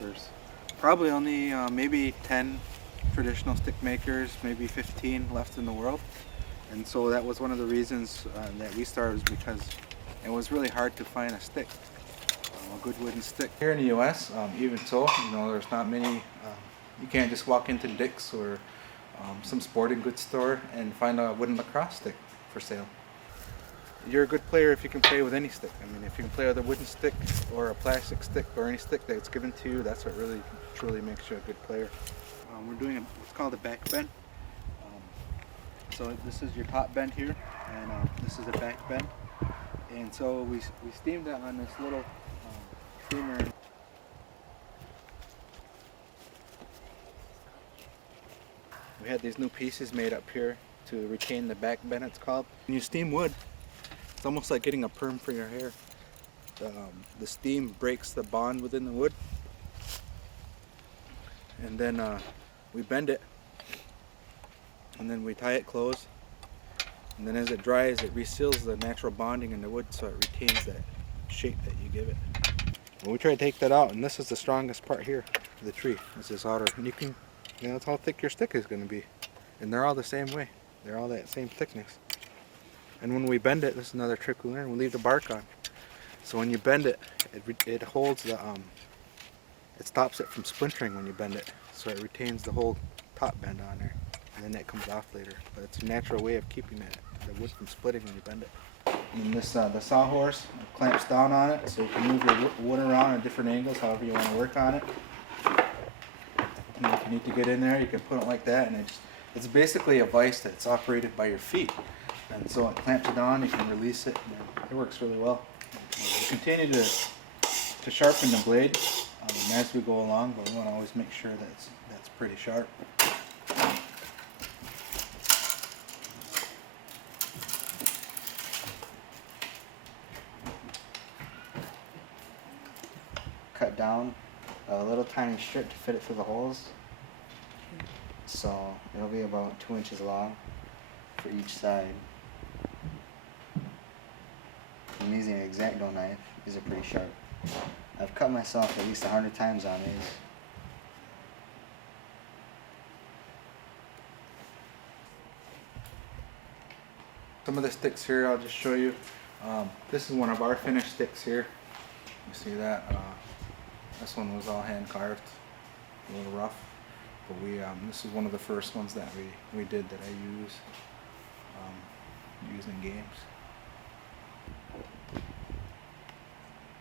There's probably only maybe 10 traditional stick makers, maybe 15 left in the world. And so that was one of the reasons that we started, was because it was really hard to find a stick, a good wooden stick. Here in the US, even so, there's not many, you can't just walk into Dick's or some sporting goods store and find a wooden lacrosse stick for sale. You're a good player if you can play with any stick. I mean, if you can play with a wooden stick or a plastic stick or any stick that's given to you, that's what really truly makes you a good player. We're doing what's called a back bend. So this is your top bend here, and this is the back bend. And so we steamed that on this little steamer. We had these new pieces made up here to retain the back bend, it's called. When you steam wood, it's almost like getting a perm for your hair. The steam breaks the bond within the wood, and then we bend it, and then we tie it closed, and then as it dries, it reseals the natural bonding in the wood, so it retains that shape that you give it. Well, we try to take that out, and this is the strongest part here of the tree. It's this outer, and that's how thick your stick is going to be, and they're all the same way. They're all that same thickness. And when we bend it, this is another trick we learned, we leave the bark on. So when you bend it, it holds the, it stops it from splintering when you bend it. So it retains the whole top bend on there. And then that comes off later. But it's a natural way of keeping the wood from splitting when you bend it. And this, the sawhorse clamps down on it, so you can move your wood around at different angles, however you want to work on it. And if you need to get in there, you can put it like that, and it's basically a vise that's operated by your feet. And so it clamps it down, you can release it, and it works really well. We continue to sharpen the blade as we go along, but we want to always make sure that's pretty sharp. Cut down a little tiny strip to fit it through the holes. So it'll be about 2 inches long for each side. I'm using an X-Acto knife. These are pretty sharp. I've cut myself at least 100 times on these. Some of the sticks here, I'll just show you. This is one of our finished sticks here. You see that? This one was all hand carved, a little rough. But this is one of the first ones that we did that I use in games.